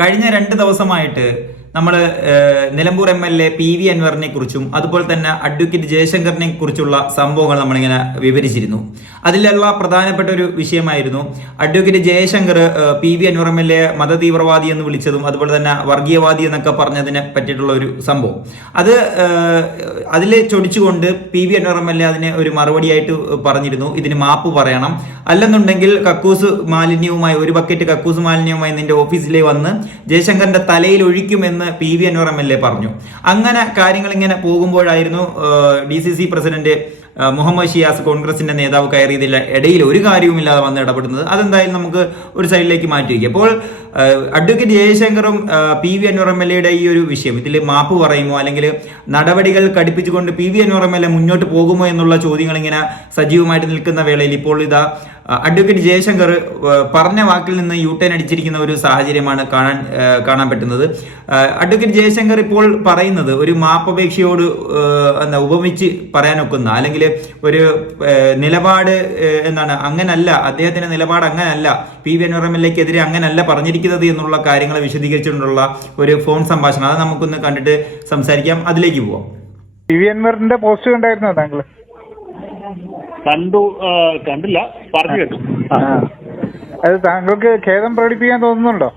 കഴിഞ്ഞ രണ്ട് ദിവസമായിട്ട് നമ്മൾ Nilambur M L A P V അൻവറിനെ കുറിച്ചും അതുപോലെ തന്നെ അഡ്വക്കേറ്റ് ജയശങ്കറിനെ കുറിച്ചുള്ള സംഭവങ്ങൾ നമ്മളിങ്ങനെ വിവരിച്ചിരുന്നു. അതിലുള്ള പ്രധാനപ്പെട്ട ഒരു വിഷയമായിരുന്നു advocate Jayasankar P V Anvar M L A മതതീവ്രവാദി എന്ന് വിളിച്ചതും അതുപോലെ തന്നെ വർഗീയവാദി എന്നൊക്കെ പറഞ്ഞതിനെ പറ്റിയിട്ടുള്ള ഒരു സംഭവം. അത് അതിൽ ചൊടിച്ചുകൊണ്ട് P V Anvar M L A അതിനെ ഒരു മറുപടിയായിട്ട് പറഞ്ഞിരുന്നു. ഇതിന് മാപ്പ് പറയണം. അല്ലെന്നുണ്ടെങ്കിൽ കക്കൂസ് മാലിന്യവുമായി ഒരു ബക്കറ്റ് കക്കൂസ് മാലിന്യവുമായി നിന്റെ ഓഫീസിലേ വന്ന് ജയശങ്കറിന്റെ തലയിൽ ഒഴിക്കുമെന്ന് P V Anvar M L A പറഞ്ഞു. അങ്ങനെ കാര്യങ്ങൾ ഇങ്ങനെ പോകുമ്പോഴായിരുന്നു D C C president Muhammad Shiyas കോൺഗ്രസിന്റെ നേതാവ് കയറിയതിൽ ഇടയിൽ ഒരു കാര്യവുമില്ലാതെ വന്ന് ഇടപെടുന്നത് അതെന്തായാലും നമുക്ക് ഒരു സൈഡിലേക്ക് മാറ്റി വയ്ക്കാം അപ്പോൾ advocate ജയശങ്കറും P V Anvar M L എയുടെ ഈ ഒരു വിഷയം ഇതിൽ മാപ്പ് പറയുമോ? അല്ലെങ്കിൽ നടപടികൾ കടുപ്പിച്ചുകൊണ്ട് P V Anvar M L A മുന്നോട്ട് പോകുമോ എന്നുള്ള ചോദ്യങ്ങൾ ഇങ്ങനെ സജീവമായിട്ട് നിൽക്കുന്ന വേളയിൽ ഇപ്പോൾ ഇതാ അഡ്വക്കേറ്റ് ജയശങ്കർ പറഞ്ഞ വാക്കിൽ നിന്ന് യു ടേൺ അടിച്ചിരിക്കുന്ന ഒരു സാഹചര്യമാണ് കാണാൻ കാണാൻ പറ്റുന്നത്. അഡ്വക്കേറ്റ് ജയശങ്കർ ഇപ്പോൾ പറയുന്നത് ഒരു മാപ്പപേക്ഷയോട് എന്താ ഉപമിച്ച് പറയാനൊക്കുന്ന അല്ലെങ്കിൽ ഒരു നിലപാട് എന്താണ് അങ്ങനല്ല അദ്ദേഹത്തിന്റെ നിലപാട് അങ്ങനല്ല P V Anvar M L എക്കെതിരെ അങ്ങനല്ല പറഞ്ഞിരിക്കുന്നത് എന്നുള്ള കാര്യങ്ങൾ വിശദീകരിച്ചുകൊണ്ടുള്ള ഒരു ഫോൺ സംഭാഷണം. അത് നമുക്കൊന്ന് കണ്ടിട്ട് സംസാരിക്കാം. അതിലേക്ക് പോവാം. പി വി അൻവറിന്റെ പോസ്റ്റ് കണ്ടായിരുന്നോ താങ്കൾ കണ്ടു കണ്ടില്ല. പറഞ്ഞു കേട്ടു. അത് താങ്കൾക്ക് ഖേദം പ്രകടിപ്പിക്കാൻ തോന്നുന്നുണ്ടോ?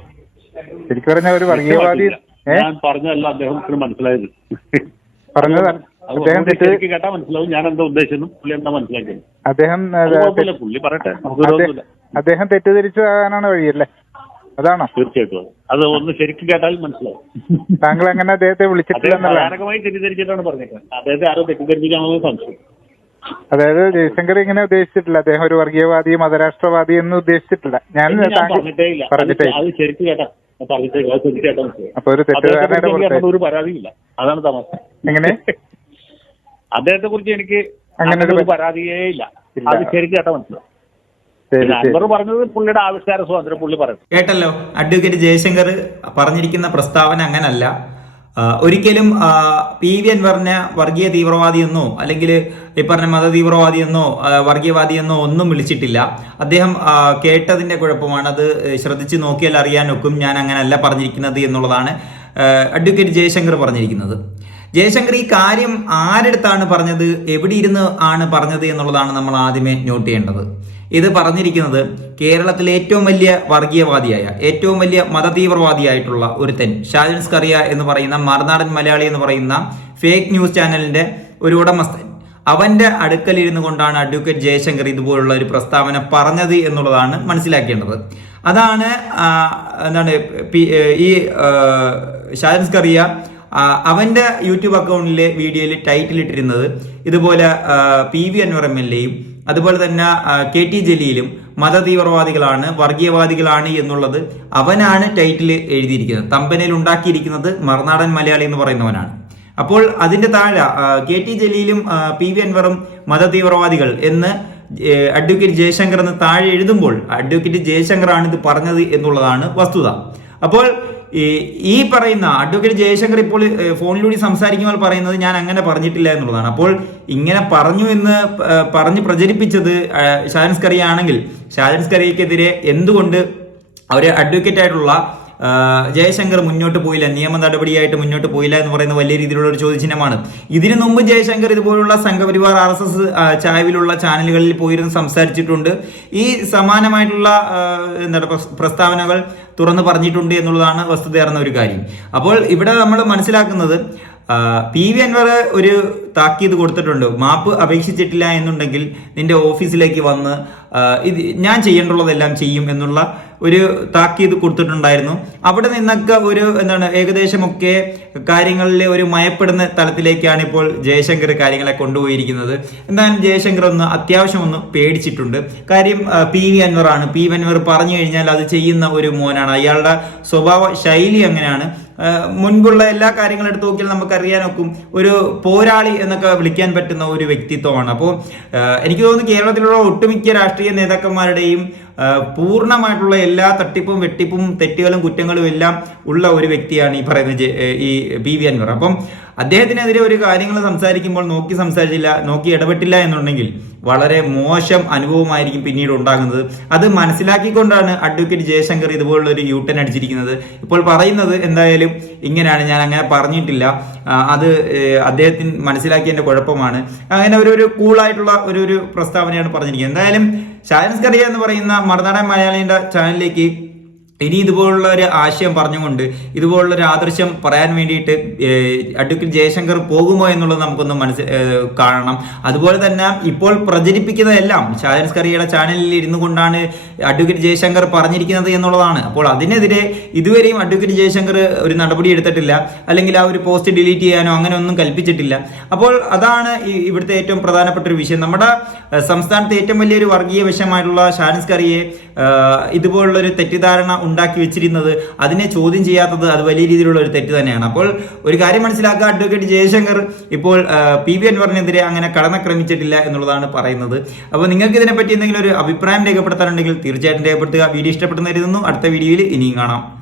ശരിക്കും പറഞ്ഞ ഒരു വർഗീയവാദി ഞാൻ പറഞ്ഞതല്ല അദ്ദേഹത്തിന് മനസ്സിലായത് പറഞ്ഞത്. അത് അദ്ദേഹം തെറ്റിദ്ധരിച്ചു തെറ്റ് കേട്ടാ മനസ്സിലാവും ഞാൻ എന്താ ഉദ്ദേശിച്ചെന്നും പുള്ളി എന്താ മനസ്സിലാക്കിയത്. അദ്ദേഹം കുഴപ്പമില്ല പുള്ളി പറയട്ടെ. നമുക്ക് അദ്ദേഹം- തെറ്റിദ്ധരിച്ചതാകാനാണ് വഴിയല്ലേ അതാണോ? തീർച്ചയായിട്ടും അത്. ഒന്ന് ശരിക്കും കേട്ടാൽ മനസ്സിലാവും. താങ്കൾ അങ്ങനെ അദ്ദേഹത്തെ വിളിച്ചിട്ടില്ല തെറ്റിദ്ധരിച്ചിട്ടാണ് പറഞ്ഞേക്കുന്നത്. അദ്ദേഹത്തെ ആരോ തെറ്റിദ്ധരിപ്പിക്കാണെന്ന് സംശയം. അതായത് ജയശങ്കർ ഇങ്ങനെ ഉദ്ദേശിച്ചിട്ടില്ല. അദ്ദേഹം ഒരു വർഗീയവാദി മതരാഷ്ട്രവാദി എന്ന് ഉദ്ദേശിച്ചിട്ടില്ല. ഞാൻ പറഞ്ഞിട്ടേ അത് ശരിക്കും കേട്ടാ. അപ്പൊ ഒരു തെറ്റിദ്ധാരണയുടെ പുറത്ത് പരാതിയില്ല. അതാണ് തമാശ. എങ്ങനെ? അദ്ദേഹത്തെ കുറിച്ച് എനിക്ക് അങ്ങനെ ഒരു പരാതിയേ ഇല്ല. അത് ശരിക്കും കേട്ടാ മനസ്സിലാവും. അൻവർ പറഞ്ഞത് പുള്ളിയുടെ ആവിഷ്കാര സ്വാതന്ത്ര്യം പുള്ളി പറയുന്നു. കേട്ടല്ലോ. അഡ്വക്കേറ്റ് ജയശങ്കർ പറഞ്ഞിരിക്കുന്ന പ്രസ്താവന അങ്ങനല്ല. ഒരിക്കലും പി വി അൻവറിനെ വർഗീയ തീവ്രവാദിയെന്നോ അല്ലെങ്കിൽ ഈ പറഞ്ഞ മത തീവ്രവാദിയെന്നോ വർഗീയവാദിയെന്നോ ഒന്നും വിളിച്ചിട്ടില്ല. അദ്ദേഹം കേട്ടതിന്റെ കുഴപ്പമാണ്. അത് ശ്രദ്ധിച്ച് നോക്കിയാൽ അറിയാനൊക്കും ഞാൻ അങ്ങനല്ല പറഞ്ഞിരിക്കുന്നത് എന്നുള്ളതാണ് അഡ്വക്കേറ്റ് ജയശങ്കർ പറഞ്ഞിരിക്കുന്നത്. ജയശങ്കർ ഈ കാര്യം ആരെടുത്താണ് പറഞ്ഞത്? എവിടെ ഇരുന്ന് ആണ് പറഞ്ഞത് എന്നുള്ളതാണ് നമ്മൾ ആദ്യമേ നോട്ട് ചെയ്യേണ്ടത്. ഇത് പറഞ്ഞിരിക്കുന്നത് കേരളത്തിലെ ഏറ്റവും വലിയ വർഗീയവാദിയായ ഏറ്റവും വലിയ മതതീവ്രവാദിയായിട്ടുള്ള ഒരുത്തൻ ഷാജൻസ് കറിയ എന്ന് പറയുന്ന മറുനാടൻ മലയാളി എന്ന് പറയുന്ന ഫേക്ക് ന്യൂസ് ചാനലിന്റെ ഒരു ഉടമസ്ഥൻ. അവന്റെ അടുക്കലിരുന്നു കൊണ്ടാണ് അഡ്വക്കേറ്റ് ജയശങ്കർ ഇതുപോലുള്ള ഒരു പ്രസ്താവന പറഞ്ഞത് എന്നുള്ളതാണ് മനസ്സിലാക്കേണ്ടത്. അതാണ് എന്താണ് ഈ ഷാജൻസ് ഷാജൻ അവന്റെ യൂട്യൂബ് അക്കൗണ്ടിലെ വീഡിയോയിൽ ടൈറ്റിൽ ഇട്ടിരുന്നത് ഇതുപോലെ പി വി എയും അതുപോലെ തന്നെ കെ ടി ജലീലും മതതീവ്രവാദികളാണ് വർഗീയവാദികളാണ് എന്നുള്ളത് അവനാണ് ടൈറ്റിൽ എഴുതിയിരിക്കുന്നത്. തമ്പനയിൽ ഉണ്ടാക്കിയിരിക്കുന്നത് മറുനാടൻ മലയാളി എന്ന് പറയുന്നവനാണ്. അപ്പോൾ അതിന്റെ താഴെ കെ ടി ജലീലും പി വി അൻവറും മതതീവ്രവാദികൾ എന്ന് അഡ്വക്കേറ്റ് ജയശങ്കർ എന്ന് താഴെ എഴുതുമ്പോൾ അഡ്വക്കേറ്റ് ജയശങ്കർ ആണ് ഇത് പറഞ്ഞത് എന്നുള്ളതാണ് വസ്തുത. അപ്പോൾ ഈ പറയുന്ന അഡ്വക്കേറ്റ് ജയശങ്കർ ഇപ്പോൾ ഫോണിലൂടെ സംസാരിക്കുമ്പോൾ പറയുന്നത് ഞാൻ അങ്ങനെ പറഞ്ഞിട്ടില്ല എന്നുള്ളതാണ്. അപ്പോൾ ഇങ്ങനെ പറഞ്ഞു എന്ന് പറഞ്ഞ് പ്രചരിപ്പിച്ചത് ഷാജൻസ് ഷാജൻ സ്കറിയ ആണെങ്കിൽ ഷാജൻസ് സ്കറിയക്കെതിരെ എന്തുകൊണ്ട് അവർ അഡ്വക്കേറ്റ് ആയിട്ടുള്ള ജയശങ്കർ മുന്നോട്ട് പോയില്ല നിയമ നടപടിയായിട്ട് മുന്നോട്ട് പോയില്ല എന്ന് പറയുന്ന വലിയ രീതിയിലുള്ള ഒരു ചോദ്യചിഹ്നമാണ്. ഇതിനു മുമ്പ് ജയശങ്കർ ഇതുപോലുള്ള സംഘപരിവാർ ആർ എസ് എസ് ചായവിലുള്ള ചാനലുകളിൽ പോയിരുന്ന് സംസാരിച്ചിട്ടുണ്ട്. ഈ സമാനമായിട്ടുള്ള എന്താ പ്രസ്താവനകൾ തുറന്നു പറഞ്ഞിട്ടുണ്ട് എന്നുള്ളതാണ് വസ്തുതയാർന്ന ഒരു കാര്യം. അപ്പോൾ ഇവിടെ നമ്മൾ മനസ്സിലാക്കുന്നത് പി വി അൻവർ ഒരു താക്കീത് കൊടുത്തിട്ടുണ്ട്. മാപ്പ് അപേക്ഷിച്ചിട്ടില്ല എന്നുണ്ടെങ്കിൽ നിന്റെ ഓഫീസിലേക്ക് വന്ന് ഇത് ഞാൻ ചെയ്യേണ്ടുള്ളതെല്ലാം ചെയ്യും എന്നുള്ള ഒരു താക്കീത് കൊടുത്തിട്ടുണ്ടായിരുന്നു. അവിടെ നിന്നൊക്കെ ഒരു എന്താണ് ഏകദേശമൊക്കെ കാര്യങ്ങളിലെ ഒരു മയപ്പെടുന്ന തലത്തിലേക്കാണ് ഇപ്പോൾ ജയശങ്കർ കാര്യങ്ങളെ കൊണ്ടുപോയിരിക്കുന്നത്. എന്തായാലും ജയശങ്കർ ഒന്ന് അത്യാവശ്യം ഒന്ന് പേടിച്ചിട്ടുണ്ട്. കാര്യം പി വി അൻവറാണ്. പി വി അൻവർ പറഞ്ഞു കഴിഞ്ഞാൽ അത് ചെയ്യുന്ന ഒരു മോനാണ്. അയാളുടെ സ്വഭാവ ശൈലി അങ്ങനെയാണ്. മുൻപുള്ള എല്ലാ കാര്യങ്ങളും എടുത്ത് നോക്കിയാൽ നമുക്കറിയാൻ ഒരു പോരാളി എന്നൊക്കെ വിളിക്കാൻ പറ്റുന്ന ഒരു വ്യക്തിത്വമാണ്. അപ്പോൾ എനിക്ക് തോന്നുന്നു കേരളത്തിലുള്ള ഒട്ടുമിക്ക രാഷ്ട്രീയ നേതാക്കന്മാരുടെയും പൂർണമായിട്ടുള്ള എല്ലാ തട്ടിപ്പും വെട്ടിപ്പും തെറ്റുകളും കുറ്റങ്ങളും എല്ലാം ഉള്ള ഒരു വ്യക്തിയാണ് ഈ പറയുന്ന ഈ പി വി അൻവർ. അപ്പം അദ്ദേഹത്തിനെതിരെ ഒരു കാര്യങ്ങൾ സംസാരിക്കുമ്പോൾ നോക്കി സംസാരിച്ചില്ല നോക്കി ഇടപെട്ടില്ല എന്നുണ്ടെങ്കിൽ വളരെ മോശം അനുഭവമായിരിക്കും പിന്നീട് ഉണ്ടാകുന്നത്. അത് മനസ്സിലാക്കിക്കൊണ്ടാണ് അഡ്വക്കേറ്റ് ജയശങ്കർ ഇതുപോലുള്ള ഒരു യൂട്ടൺ അടിച്ചിരിക്കുന്നത്. ഇപ്പോൾ പറയുന്നത് എന്തായാലും ഇങ്ങനെയാണ് ഞാൻ അങ്ങനെ പറഞ്ഞിട്ടില്ല. അത് അദ്ദേഹത്തിന് മനസ്സിലാക്കിയതിന്റെ കുഴപ്പമാണ്. അങ്ങനെ ഒരു ഒരു കൂളായിട്ടുള്ള ഒരു ഒരു പ്രസ്താവനയാണ് പറഞ്ഞിരിക്കുന്നത്. എന്തായാലും ഷായൻസ് കറിയ എന്ന് പറയുന്ന മറുനാടൻ മലയാളിയുടെ ചാനലിലേക്ക് ഇനി ഇതുപോലുള്ള ഒരു ആശയം പറഞ്ഞുകൊണ്ട് ഇതുപോലുള്ള ഒരു ആദർശം പറയാൻ വേണ്ടിയിട്ട് അഡ്വക്കേറ്റ് ജയശങ്കർ പോകുമോ എന്നുള്ളത് നമുക്കൊന്ന് മനസ്സിൽ കാണണം. അതുപോലെ തന്നെ ഇപ്പോൾ പ്രചരിപ്പിക്കുന്നതെല്ലാം ഷാജൻസ് കറിയുടെ ചാനലിൽ ഇരുന്നു കൊണ്ടാണ് അഡ്വക്കേറ്റ് ജയശങ്കർ പറഞ്ഞിരിക്കുന്നത് എന്നുള്ളതാണ്. അപ്പോൾ അതിനെതിരെ ഇതുവരെയും അഡ്വക്കേറ്റ് ജയശങ്കർ ഒരു നടപടി എടുത്തിട്ടില്ല. അല്ലെങ്കിൽ ആ ഒരു പോസ്റ്റ് ഡിലീറ്റ് ചെയ്യാനോ അങ്ങനെ ഒന്നും കൽപ്പിച്ചിട്ടില്ല. അപ്പോൾ അതാണ് ഇവിടുത്തെ ഏറ്റവും പ്രധാനപ്പെട്ട ഒരു വിഷയം. നമ്മുടെ സംസ്ഥാനത്തെ ഏറ്റവും വലിയൊരു വർഗീയ വിഷയമായിട്ടുള്ള ഷാജൻസ് കറിയെ ഇതുപോലുള്ളൊരു തെറ്റിദ്ധാരണ ഉണ്ടാക്കി വെച്ചിരുന്നത് അതിനെ ചോദ്യം ചെയ്യാത്തത് അത് വലിയ രീതിയിലുള്ള ഒരു തെറ്റ് തന്നെയാണ്. അപ്പോൾ ഒരു കാര്യം മനസ്സിലാക്കുക അഡ്വക്കേറ്റ് ജയശങ്കർ ഇപ്പോൾ പി വി അൻവറിനെതിരെ അങ്ങനെ കടന്നക്രമിച്ചിട്ടില്ല എന്നുള്ളതാണ് പറയുന്നത്. അപ്പോൾ നിങ്ങൾക്ക് ഇതിനെപ്പറ്റി എന്തെങ്കിലും ഒരു അഭിപ്രായം രേഖപ്പെടുത്താനുണ്ടെങ്കിൽ തീർച്ചയായിട്ടും രേഖപ്പെടുത്തുക. വീഡിയോ ഇഷ്ടപ്പെടുന്ന കരുതുന്നു. അടുത്ത വീഡിയോയിൽ ഇനിയും കാണാം.